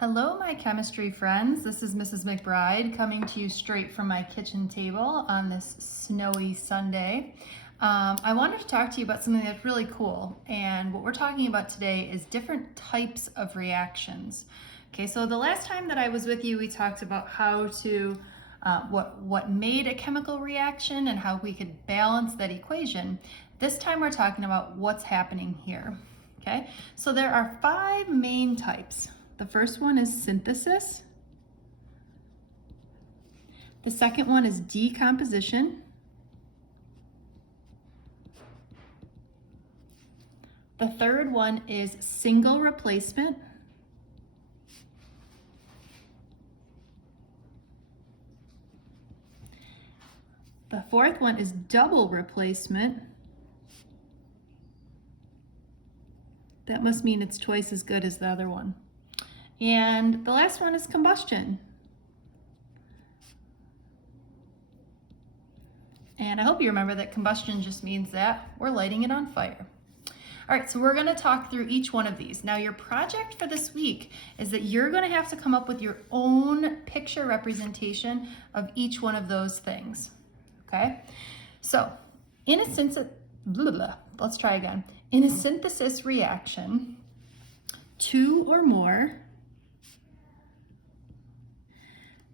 Hello, my chemistry friends. This is Mrs. McBride coming to you straight from my kitchen table on this snowy Sunday. I wanted to talk to you about something that's really cool, and what we're talking about today is different types of reactions. Okay, so the last time that I was with you, we talked about how to what made a chemical reaction and how we could balance that equation. This time we're talking about what's happening here. Okay, so there are 5 main types. The first one is synthesis. The second one is decomposition. The third one is single replacement. The fourth one is double replacement. That must mean it's twice as good as the other one. And the last one is combustion. And I hope you remember that combustion just means that we're lighting it on fire. All right, so we're gonna talk through each one of these. Now your project for this week is that you're gonna have to come up with your own picture representation of each one of those things, okay? So in a synthesis reaction, 2 or more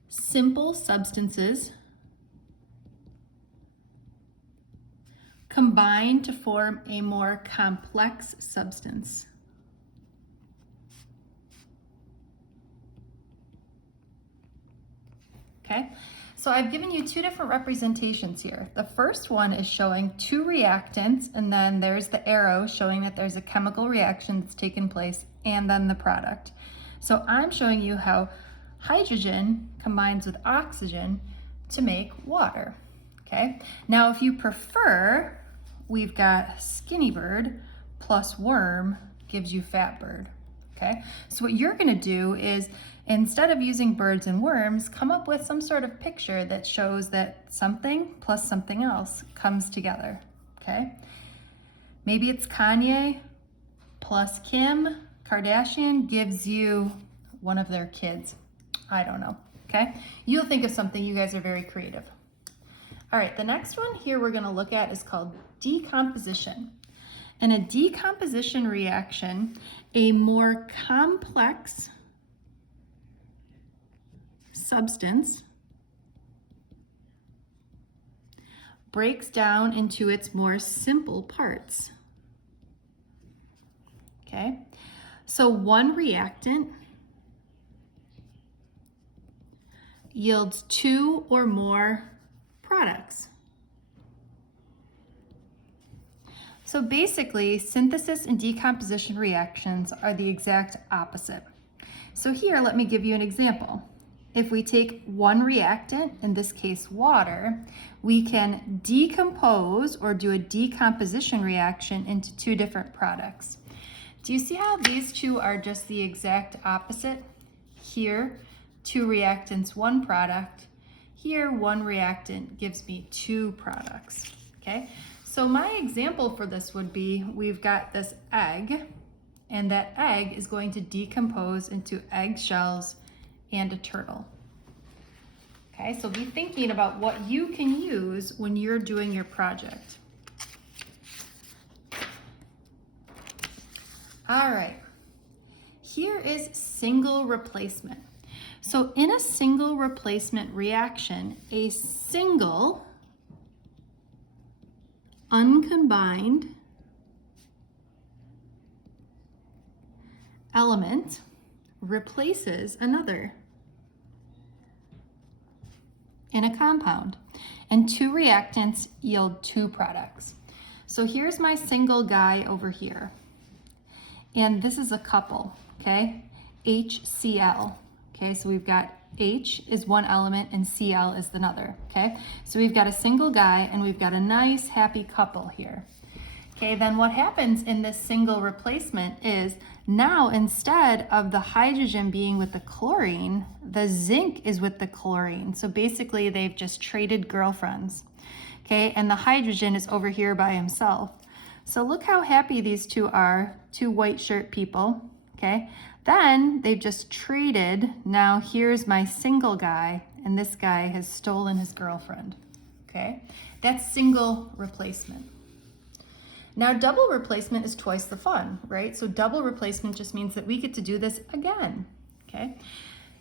simple substances combine to form a more complex substance. Okay, so I've given you 2 different representations here. The first one is showing 2 reactants, and then there's the arrow showing that there's a chemical reaction that's taken place, and then the product. So I'm showing you how hydrogen combines with oxygen to make water. Okay, now if you prefer, we've got skinny bird plus worm gives you fat bird. Okay, so what you're gonna do is, instead of using birds and worms, come up with some sort of picture that shows that something plus something else comes together. Okay, maybe it's Kanye plus Kim Kardashian gives you one of their kids. I don't know, okay? You'll think of something. You guys are very creative. All right, the next one here we're gonna look at is called decomposition. In a decomposition reaction, a more complex substance breaks down into its more simple parts. Okay, so one reactant yields 2 or more products. So basically, synthesis and decomposition reactions are the exact opposite. So here, let me give you an example. If we take one reactant, in this case water, we can decompose or do a decomposition reaction into 2 different products. Do you see how these 2 are just the exact opposite? Here, 2 reactants, 1 product. Here, 1 reactant gives me 2 products, okay? So my example for this would be, we've got this egg, and that egg is going to decompose into egg shells and a turtle. Okay, so be thinking about what you can use when you're doing your project. All right, here is single replacement. So in a single replacement reaction, a single uncombined element replaces another in a compound, and 2 reactants yield 2 products. So here's my single guy over here, and this is a couple, okay? HCl. Okay, so we've got H is one element and Cl is another, okay? So we've got a single guy and we've got a nice happy couple here. Okay, then what happens in this single replacement is, now instead of the hydrogen being with the chlorine, the zinc is with the chlorine. So basically they've just traded girlfriends. Okay, and the hydrogen is over here by himself. So look how happy these 2 are, 2 white shirt people. okay? Then they've just traded. Now here's my single guy, and this guy has stolen his girlfriend, okay? That's single replacement. Now double replacement is twice the fun, right? So double replacement just means that we get to do this again, okay?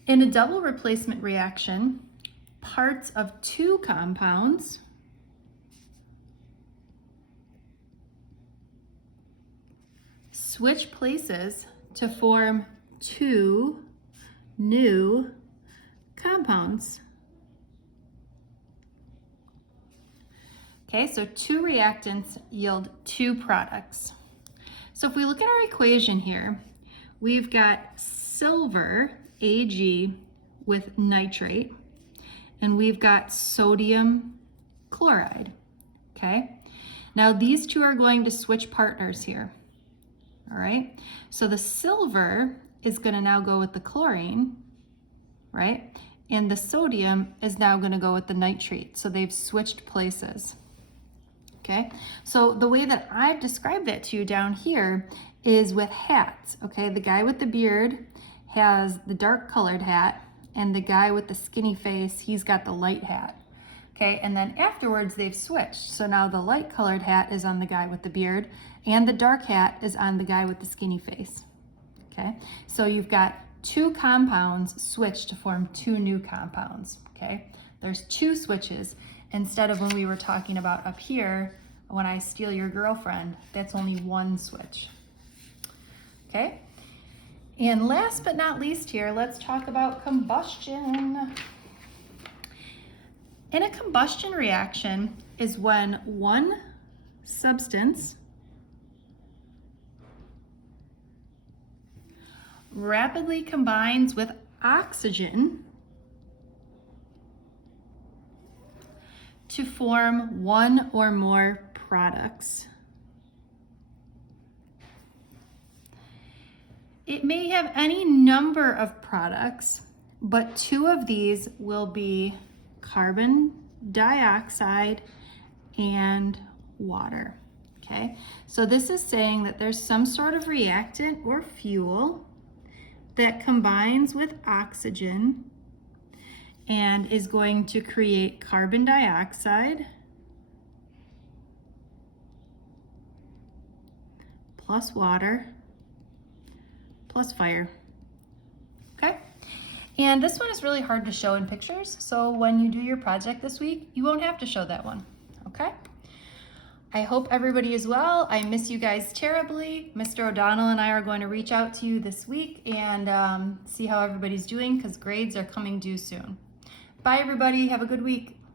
In a double replacement reaction, parts of two compounds switch places to form two new compounds. Okay, so two reactants yield two products. So if we look at our equation here, we've got silver, Ag, with nitrate, and we've got sodium chloride, okay? Now these two are going to switch partners here, all right? So the silver is gonna now go with the chlorine, right? And the sodium is now gonna go with the nitrate. So they've switched places. Okay, so the way that I've described that to you down here is with hats, okay? The guy with the beard has the dark colored hat, and the guy with the skinny face, he's got the light hat, okay? And then afterwards they've switched. So now the light colored hat is on the guy with the beard, and the dark hat is on the guy with the skinny face, okay? So you've got two compounds switched to form two new compounds, okay? There's two switches. Instead of when we were talking about up here, when I steal your girlfriend, that's only one switch, okay? And last but not least here, let's talk about combustion. In a combustion reaction is when one substance rapidly combines with oxygen to form one or more products. It may have any number of products, but two of these will be carbon dioxide and water, okay? So this is saying that there's some sort of reactant or fuel that combines with oxygen and is going to create carbon dioxide plus water plus fire, okay? And this one is really hard to show in pictures, so when you do your project this week, you won't have to show that one, okay? I hope everybody is well. I miss you guys terribly. Mr. O'Donnell and I are going to reach out to you this week and see how everybody's doing because grades are coming due soon. Bye everybody, have a good week.